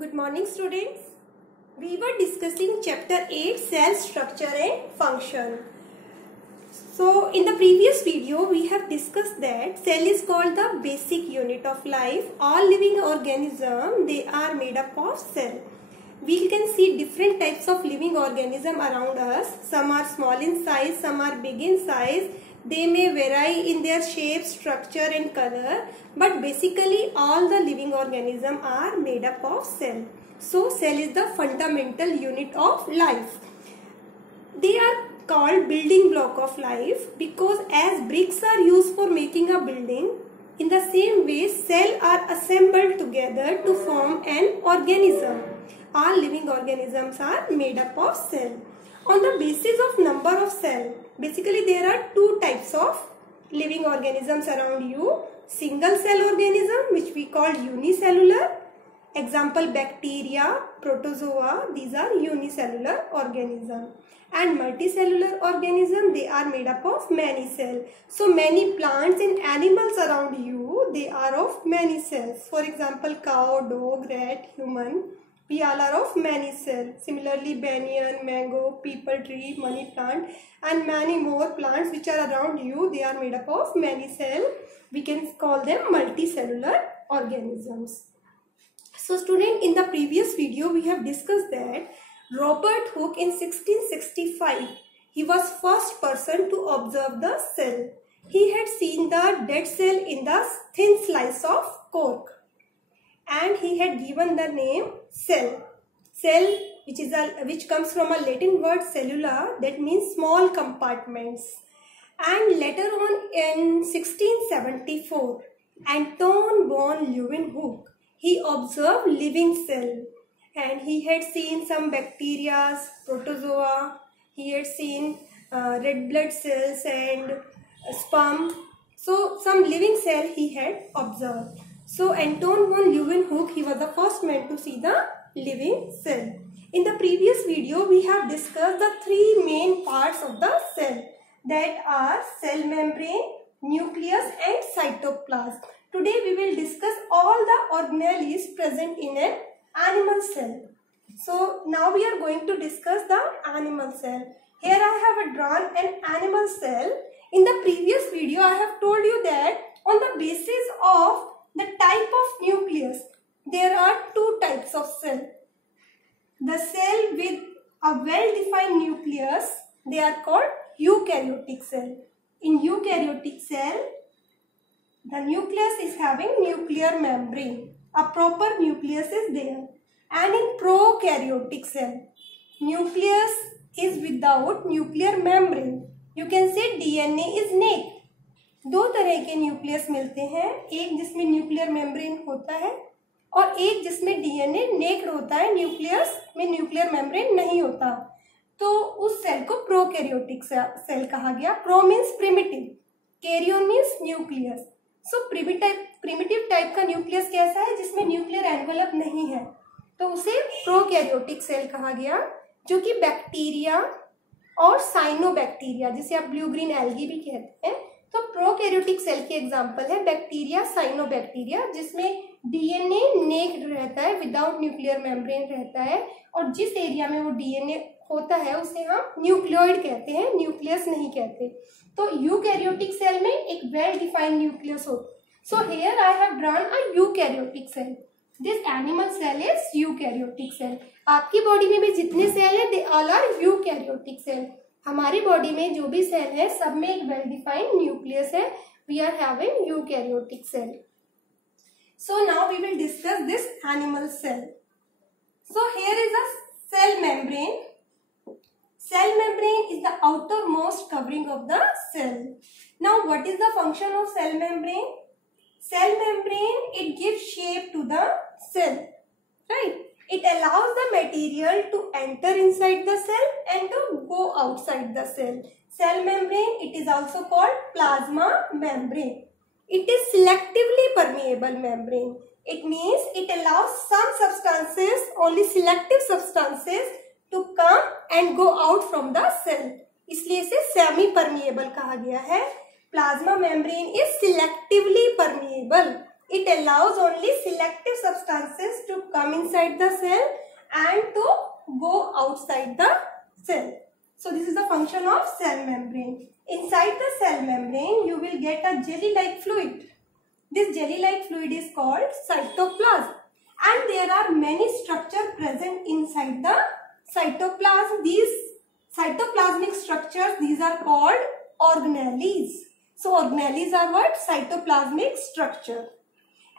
Good morning students. We were discussing chapter 8 cell structure and function. So in the previous video we have discussed that cell is called the basic unit of life. All living organisms, they are made up of cell. We can see different types of living organism around us. Some are small in size, some are big in size. They may vary in their shape, structure and color, but basically all the living organisms are made up of cell. So cell is the fundamental unit of life. They are called building block of life because as bricks are used for making a building, in the same way cells are assembled together to form an organism. All living organisms are made up of cell. On the basis of number of cells, basically there are two types of living organisms around you. Single cell organism, which we call unicellular. Example, bacteria, protozoa, these are unicellular organisms. And multicellular organism, they are made up of many cells. So many plants and animals around you, they are of many cells. For example, cow, dog, rat, human, we all are of many cells. Similarly, banyan, mango, peepal tree, money plant and many more plants which are around you, they are made up of many cells. We can call them multicellular organisms. So student, in the previous video we have discussed that Robert Hooke in 1665, he was first person to observe the cell. He had seen the dead cell in the thin slice of cork and he had given the name cell. Cell, which comes from a Latin word cellula, that means small compartments. And later on in 1674, Anton von Leeuwenhoek, he observed living cell and he had seen some bacteria, protozoa, he had seen red blood cells and sperm. So some living cell he had observed. So Anton von Leeuwenhoek, he was the first man to see the living cell. In the previous video, we have discussed the three main parts of the cell, that are cell membrane, nucleus and cytoplasm. Today we will discuss all the organelles present in an animal cell. So now we are going to discuss the animal cell. Here I have drawn an animal cell. In the previous video, I have told you that on the basis of the type of nucleus, there are two types of cell. The cell with a well-defined nucleus, they are called eukaryotic cell. In eukaryotic cell, the nucleus is having nuclear membrane. A proper nucleus is there. And in prokaryotic cell, nucleus is without nuclear membrane. You can say DNA is naked. दो तरह के nucleus मिलते हैं, एक जिसमें nuclear membrane होता है और एक जिसमें डीएनए नेक्ड होता है, न्यूक्लियस में न्यूक्लियर मेम्ब्रेन नहीं होता. तो उस सेल को प्रोकैरियोटिक सेल कहा गया. Pro means primitive, karyon means nucleus. So primitive type का न्यूक्लियस कैसा है, जिसमें न्यूक्लियर एनवेलप नहीं है, तो उसे प्रोकैरियोटिक सेल कहा गया. जो कि बैक्टीरिया और साइनोबैक्टीरिया, जिसे आप ब्लू ग्रीन एल्गी भी कहते हैं, तो प्रोकैरियोटिक सेल की एग्जांपल है बैक्टीरिया, साइनोबैक्टीरिया, जिसमें डीएनए नेक्ड रहता है, विदाउट न्यूक्लियर मेम्ब्रेन रहता है, और जिस एरिया में वो डीएनए होता है उसे हम न्यूक्लियोइड कहते हैं, न्यूक्लियस नहीं कहते. तो यूकैरियोटिक सेल में एक वेल डिफाइंड न्यूक्लियस होता है. So here I have drawn a eukaryotic cell. This animal cell is eukaryotic cell. आपकी बॉडी में भी जितने सेल है, they all are eukaryotic cell. हमारी बॉडी में जो भी सेल है, सब में एक वेल डिफाइंड न्यूक्लियस है. We are having eukaryotic cell. So now we will discuss this animal cell. So here is a cell membrane. Cell membrane is the outermost covering of the cell. Now what is the function of cell membrane? Cell membrane, it gives shape to the cell, right? It allows the material to enter inside the cell and to go outside the cell. Cell membrane, it is also called plasma membrane. It is selectively permeable membrane. It means it allows some substances, only selective substances, to come and go out from the cell. इसलिए इसे semi permeable कहा गया है. Plasma membrane is selectively permeable. It allows only selective substances to come inside the cell and to go outside the cell. So this is the function of cell membrane. Inside the cell membrane, you will get a jelly-like fluid. This jelly-like fluid is called cytoplasm. And there are many structures present inside the cytoplasm. These cytoplasmic structures, these are called organelles. So organelles are what? Cytoplasmic structure.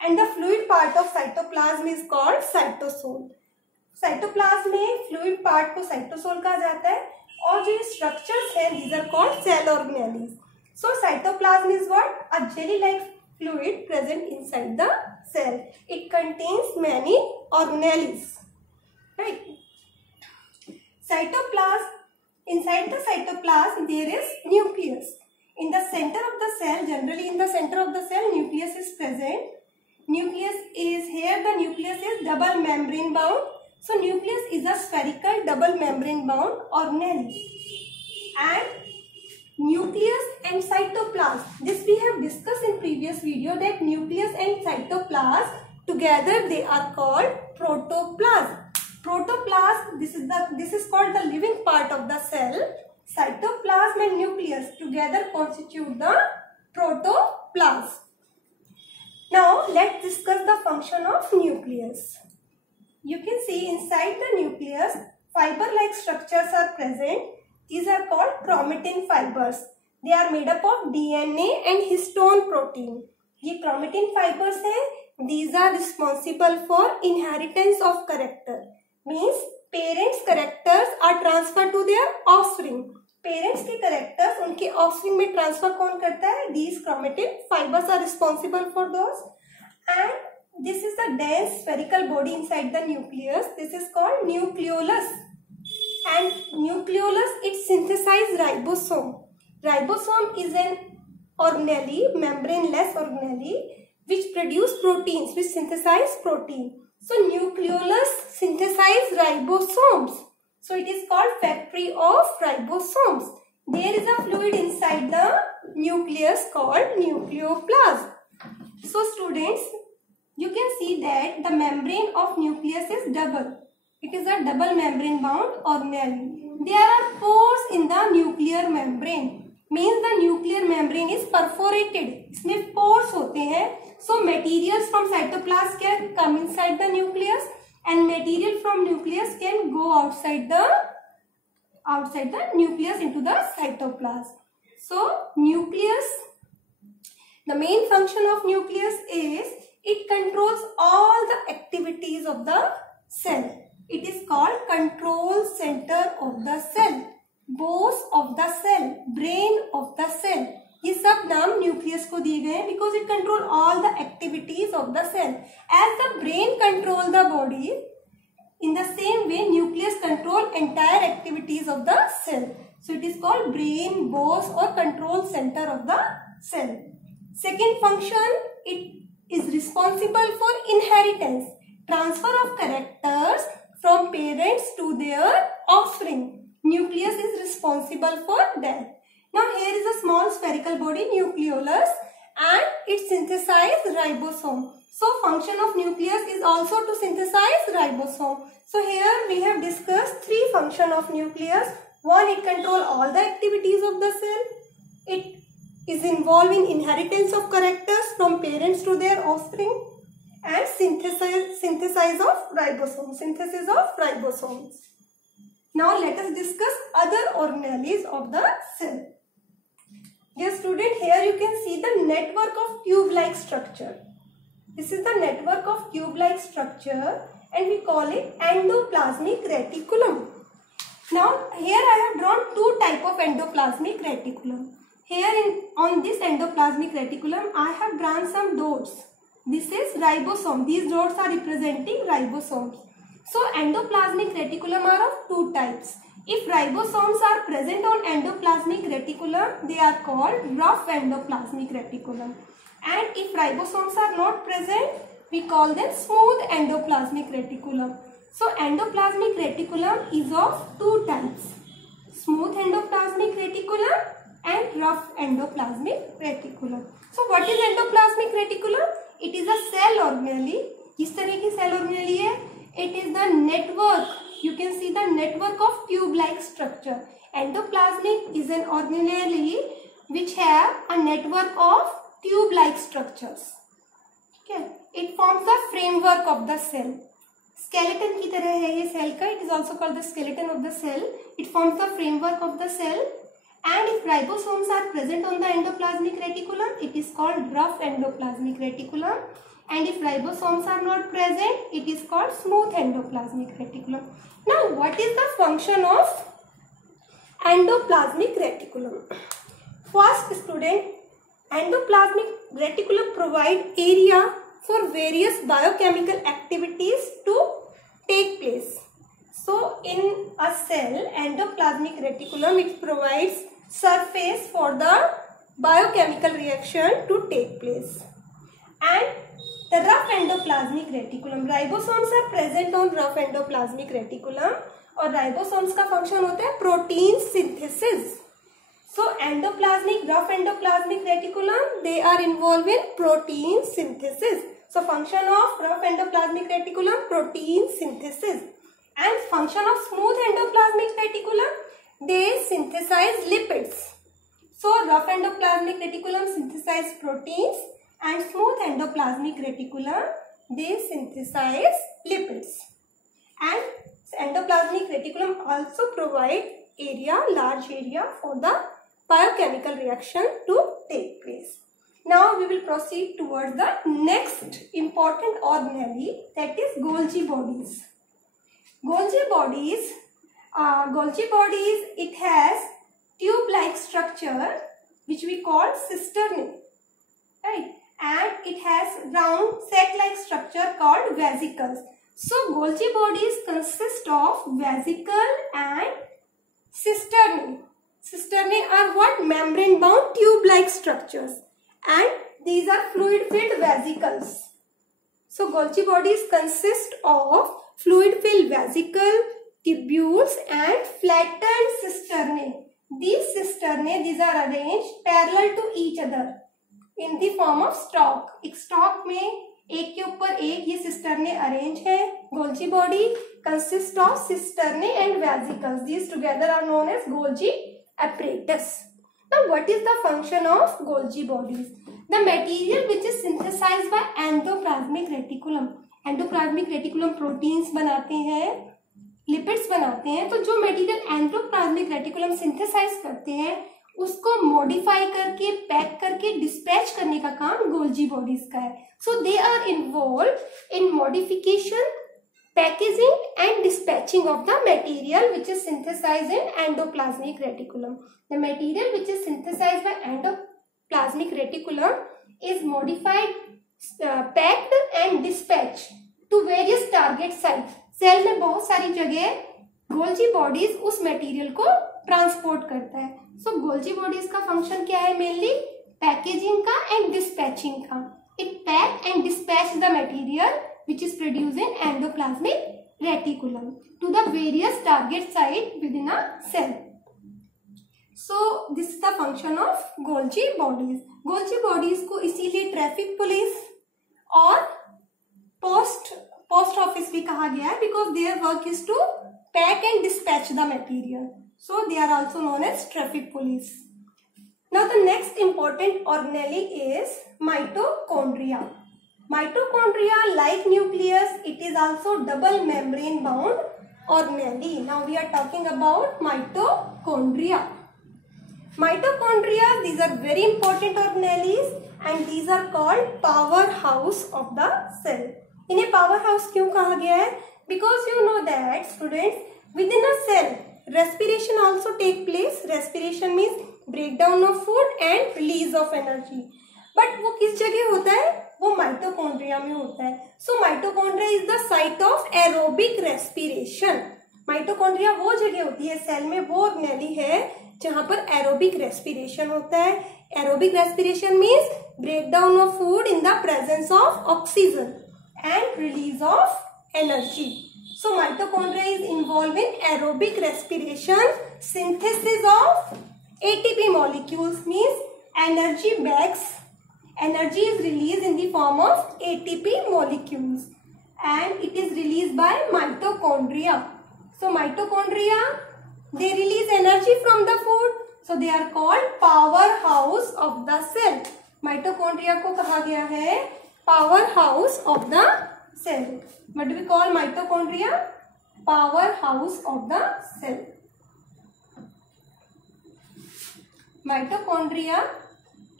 And the fluid part of cytoplasm is called cytosol. Cytoplasm में fluid part को cytosol कहा जाता है और जो ये structures हैं these are called cell organelles. So cytoplasm is what? A jelly-like fluid present inside the cell. It contains many organelles. Right? Cytoplasm. Inside the cytoplasm there is nucleus. In the center of the cell, generally in the center of the cell, nucleus is present. Nucleus is here. The nucleus is double membrane bound. So nucleus is a spherical double membrane bound organelle. And nucleus and cytoplasm. This we have discussed in previous video that nucleus and cytoplasm together they are called protoplasm. Protoplasm, this is called the living part of the cell. Cytoplasm and nucleus together constitute the protoplasm. Now let's discuss the function of nucleus. You can see inside the nucleus fiber-like structures are present. These are called chromatin fibers. They are made up of DNA and histone protein. ये chromatin fibers हैं. These are responsible for inheritance of character. Means parents' characters are transferred to their offspring. Parents के characters उनके offspring में transfer कौन करता है? These chromatin fibers are responsible for those. And this is the dense spherical body inside the nucleus. This is called nucleolus. And nucleolus, it synthesizes ribosome. Ribosome is an organelle, membraneless organelle, which produce proteins, which synthesize protein. So nucleolus synthesizes ribosomes. So it is called factory of ribosomes. There is a fluid inside the nucleus called nucleoplasm. So students, you can see that the membrane of nucleus is double. It is a double membrane bound organelle. There are pores in the nuclear membrane. Means the nuclear membrane is perforated. इसमें pores होते हैं. So materials from cytoplasm can come inside the nucleus and material from nucleus can go outside the nucleus into the cytoplasm. So nucleus, the main function of nucleus is it controls all the activities of the cell. It is called control center of the cell, boss of the cell, brain of the cell. ये सब नाम nucleus को दिए गए हैं because it control all the activities of the cell. As the brain control the body, in the same way nucleus control entire activities of the cell. So it is called brain, boss or control center of the cell. Second function, it is responsible for inheritance, transfer of characters from parents to their offspring. Nucleus is responsible for that. Now here is a small spherical body, nucleolus, and it synthesizes ribosome. So function of nucleus is also to synthesize ribosome. So here we have discussed three functions of nucleus. One, it controls all the activities of the cell. It is involved in inheritance of characters from parents to their offspring. And synthesis of ribosomes. Now let us discuss other organelles of the cell. Dear student, here you can see the network of tube-like structure. This is the network of tube-like structure and we call it endoplasmic reticulum. Now here I have drawn two types of endoplasmic reticulum. Here on this endoplasmic reticulum I have drawn some dots. This is ribosome. These dots are representing ribosomes. So endoplasmic reticulum are of two types. If ribosomes are present on endoplasmic reticulum, they are called rough endoplasmic reticulum. And if ribosomes are not present, we call them smooth endoplasmic reticulum. So endoplasmic reticulum is of two types. Smooth endoplasmic reticulum and rough endoplasmic reticulum. So what is endoplasmic reticulum? it is a cell organelle. किस तरह की cell organelle है? It is the network. You can see the network of tube-like structure. Endoplasmic is an organelle which have a network of tube-like structures. Okay, it forms the framework of the cell. Skeleton की तरह है ये cell का. It is also called the skeleton of the cell. It forms the framework of the cell. And if ribosomes are present on the endoplasmic reticulum, it is called rough endoplasmic reticulum. And if ribosomes are not present, it is called smooth endoplasmic reticulum. Now, what is the function of endoplasmic reticulum? First, student, endoplasmic reticulum provide area for various biochemical activities to take place. So, in a cell, endoplasmic reticulum, it provides surface for the biochemical reaction to take place. And the rough endoplasmic reticulum, ribosomes are present on rough endoplasmic reticulum और ribosomes का function होता है protein synthesis. So endoplasmic, rough endoplasmic reticulum, they are involved in protein synthesis. So function of rough endoplasmic reticulum, protein synthesis. And function of smooth endoplasmic reticulum, they synthesize lipids. So rough endoplasmic reticulum synthesize proteins and smooth endoplasmic reticulum, they synthesize lipids. And endoplasmic reticulum also provide area, large area for the biochemical reaction to take place. Now we will proceed towards the next important organelle, that is Golgi bodies. Golgi bodies, it has tube-like structure which we call cisternae, right? And it has round sac-like structure called vesicles. So Golgi bodies consist of vesicle and cisternae. Cisternae are what? Membrane-bound tube-like structures, and these are fluid-filled vesicles. So Golgi bodies consist of fluid-filled vesicle, tubules, and flattened cisternae. These cisternae, these are arranged parallel to each other in the form of stalk. एक stalk में एक के ऊपर एक ये cisternae arrange है. Golgi body consists of cisternae and vesicles. These together are known as Golgi apparatus. Now, what is the function of Golgi bodies? The material which is synthesized by endoplasmic reticulum. Endoplasmic reticulum proteins बनाते हैं, lipids बनाते हैं. तो जो material endoplasmic reticulum synthesize करते हैं, उसको modify करके, पैक करके, dispatch करने का काम Golgi bodies का है. So they are involved in modification, packaging and dispatching of the material which is synthesized in endoplasmic reticulum. The material which is synthesized by endoplasmic reticulum is modified, packed and dispatched to various target sites. Cell में बहुत सारी जगह Golgi bodies उस material को transport करता है. सो Golgi bodies का फंक्शन क्या है? मेनली पैकेजिंग का एंड डिस्पैचिंग का. It pack and dispatch the material which is produced in endoplasmic reticulum to the various target site within a cell. So this is the function of Golgi bodies. Golgi bodies को इसीलिए traffic police और post office भी कहा गया है, because their work is to pack and dispatch the material. So they are also known as traffic police. Now the next important organelle is mitochondria. Mitochondria, like nucleus, it is also double membrane bound organelle. Now we are talking about mitochondria. Mitochondria, these are very important organelles and these are called powerhouse of the cell. इन्हें powerhouse क्यों कहा गया है? Because you know that students, within a cell, respiration also take place. Respiration means breakdown of food and release of energy. But वो किस जगह होता है? वो माइटोकॉन्ड्रिया में होता है. So mitochondria is the site of aerobic respiration. Mitochondria वो जगह होती है सेल में, वो ऑर्गेनेली है जहां पर एरोबिक रेस्पिरेशन होता है. Aerobic respiration means breakdown of food in the presence of oxygen and release of energy. So mitochondria is involved in aerobic respiration, synthesis of ATP molecules means energy bags. energy is released in the form of ATP molecules and it is released by mitochondria. So mitochondria, they release energy from the food. So they are called powerhouse of the cell. Mitochondria को कहा गया है powerhouse of the cell. What do we call mitochondria? Powerhouse of the cell. Mitochondria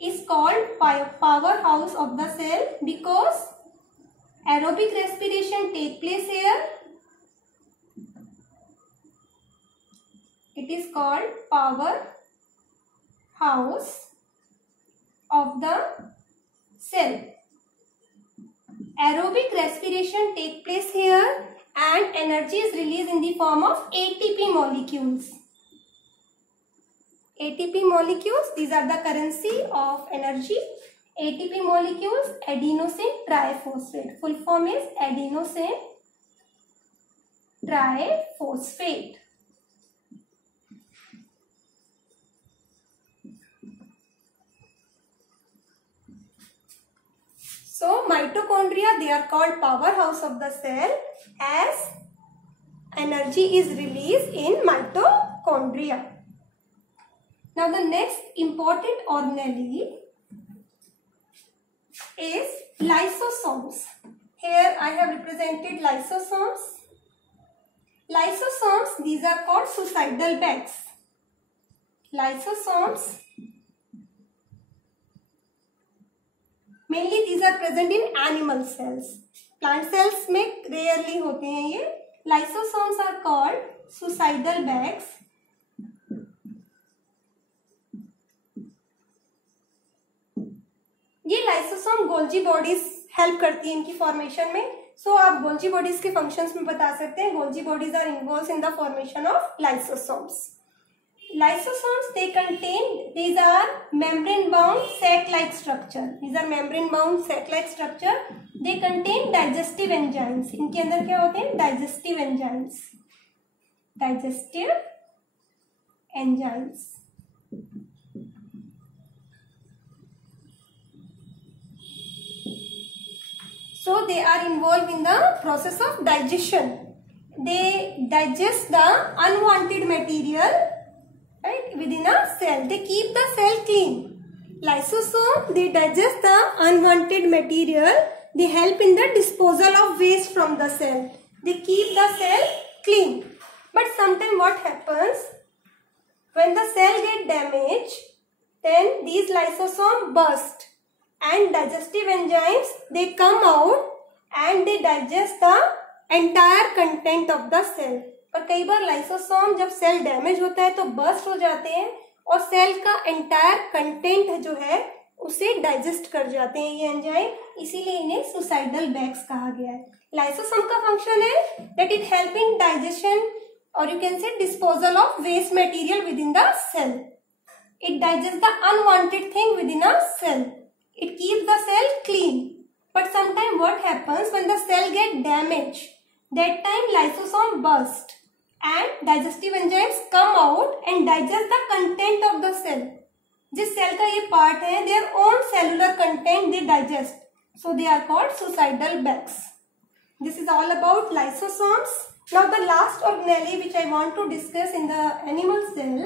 is called powerhouse of the cell because aerobic respiration take place here. It is called powerhouse of the cell. Aerobic respiration take place here and energy is released in the form of ATP molecules. ATP molecules, these are the currency of energy. ATP molecules, adenosine triphosphate. Full form is adenosine triphosphate. So mitochondria, they are called powerhouse of the cell as energy is released in mitochondria. Now the next important organelle is lysosomes. Here I have represented lysosomes. Lysosomes, these are called suicidal bags. Lysosomes, mainly these are present in animal cells. Plant cells में rarely होते हैं ये. Lysosomes are called suicidal bags. ये lysosome Golgi bodies help करती है इनकी formation में. सो आप गोल्जी बॉडीज के फंक्शंस में बता सकते हैं. Golgi bodies are involved in the formation of lysosomes. Lysosomes, they contain, these are membrane bound sac-like structure. These are membrane bound sac-like structure. They contain digestive enzymes. इनके अंदर क्या होते हैं? Digestive enzymes. Digestive enzymes. So they are involved in the process of digestion. They digest the unwanted material, right, within a cell. They keep the cell clean. Lysosome, they digest the unwanted material. They help in the disposal of waste from the cell. They keep the cell clean. But sometimes what happens? When the cell get damaged, then these lysosomes burst. And digestive enzymes, they come out and they digest the entire content of the cell. पर कई बार lysosome जब cell damage होता है तो burst हो जाते हैं और सेल का एंटायर कंटेंट जो है उसे डाइजेस्ट कर जाते हैं ये एंजाइम. इसीलिए इन्हें सुसाइडल बैग्स कहा गया है. लाइसोसोम का फंक्शन है that it help in digestion और you can say disposal of waste material within the cell. It digest the unwanted thing within a cell. It keeps the cell clean. But sometimes what happens when the cell get damaged? That time lysosome burst and digestive enzymes come out and digest the content of the cell. जिस cell का ये part है, their own cellular content they digest. So they are called suicidal bags. This is all about lysosomes. Now the last organelle which I want to discuss in the animal cell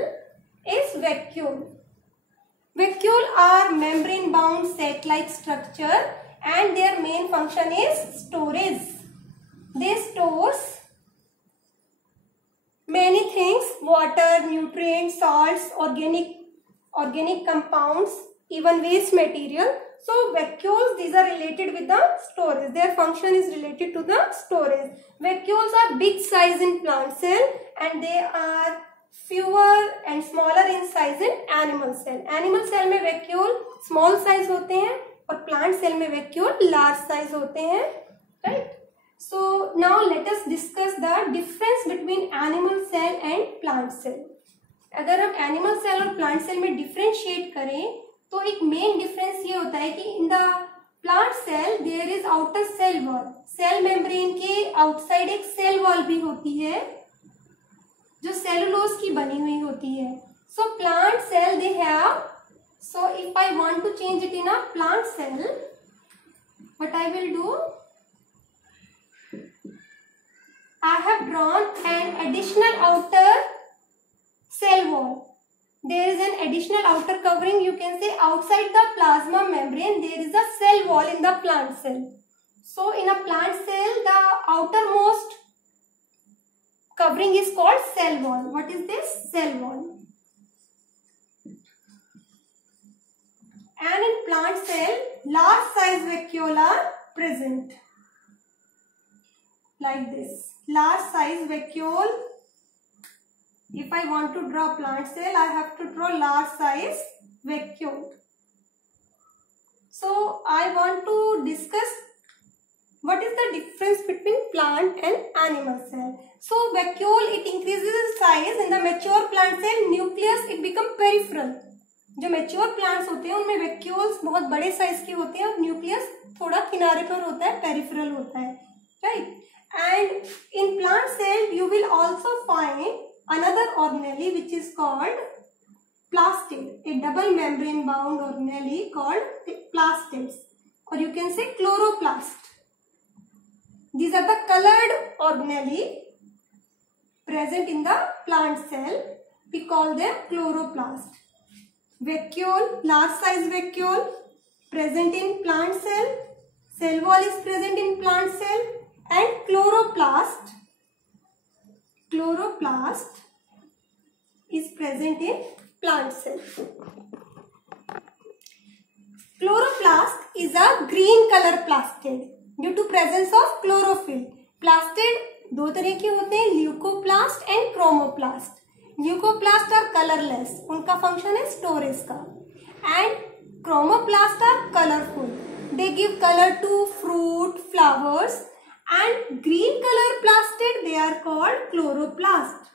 is vacuole. Vacuole are membrane bound sac-like structure and their main function is storage. They stores many things: water, nutrients, salts, organic compounds, even waste material. So vacuoles, these are related with the storage. Their function is related to the storage. Vacuoles are big size in plant cell and they are fewer and smaller in size in animal cell. Animal cell में vacuole small size होते हैं और plant cell में vacuole large size होते हैं, right? So now let us discuss the difference between animal cell and plant cell. अगर हम animal cell और plant cell में differentiate करें तो एक main difference ये होता है कि in the plant cell there is outer cell wall. Cell membrane के outside एक cell wall भी होती है जो सेलुलोज की बनी हुई होती है. So plant cell they have So if I want to change it in a plant cell, what I will do, I have drawn an additional outer cell wall. There is an additional outer covering, you can say outside the plasma membrane there is a cell wall in the plant cell. So in a plant cell the outermost covering is called cell wall. What is this? Cell wall. And in plant cell large size vacuole are present. Like this. Large size vacuole. If I want to draw plant cell, I have to draw large size vacuole. So I want to discuss what is the difference between plant and animal cell. So vacuole, it increases its size. In the mature plant cell, nucleus it become peripheral. जो mature plants होते हैं उनमें vacuoles बहुत बड़े size के होते हैं और न्यूक्लियस थोड़ा किनारे पर होता है, पेरिफेरल होता है, right. And in plant cell you will also find another organelle which is called plastid, a double membrane bound organelle called plastids, or you can say chloroplast. These are the colored organelle present in the plant cell. We call them chloroplast. Vacuole, large size vacuole present in plant cell. Cell wall is present in plant cell. And chloroplast is present in plant cell. Chloroplast is a green color plastid due to presence of chlorophyll. Plastid दो तरह के होते हैं, leucoplast and chromoplast. Leucoplast are colourless, उनका function है storage का. And chromoplast are colourful, they give colour to fruit, flowers. And green color plastid, they are called chloroplast.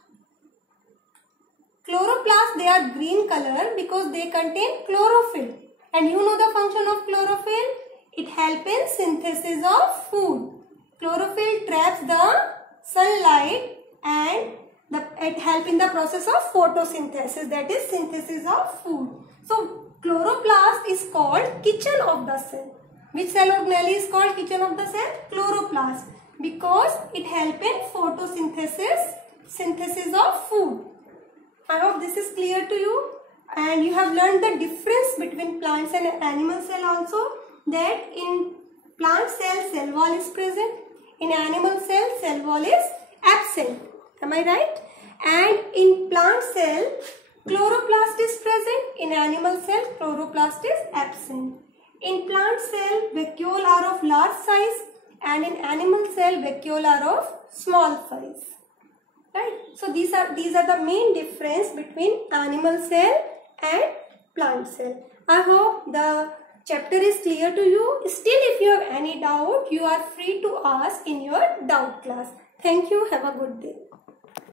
Chloroplast, they are green color because they contain chlorophyll. And you know the function of chlorophyll? It helps in synthesis of food. Chlorophyll traps the sunlight and it helps in the process of photosynthesis, that is synthesis of food. So chloroplast is called kitchen of the cell. Which cell organelle is called kitchen of the cell? Chloroplast, because it helps in synthesis of food. I hope this is clear to you, and you have learned the difference between plants and animal cell also, that in plant cell, cell wall is present. In animal cell, cell wall is absent. Am I right? And in plant cell, chloroplast is present. In animal cell, chloroplast is absent. In plant cell, vacuole are of large size, and in animal cell, vacuole are of small size. Right? So these are the main difference between animal cell and plant cell. I hope the chapter is clear to you. Still, if you have any doubt, you are free to ask in your doubt class. Thank you. Have a good day.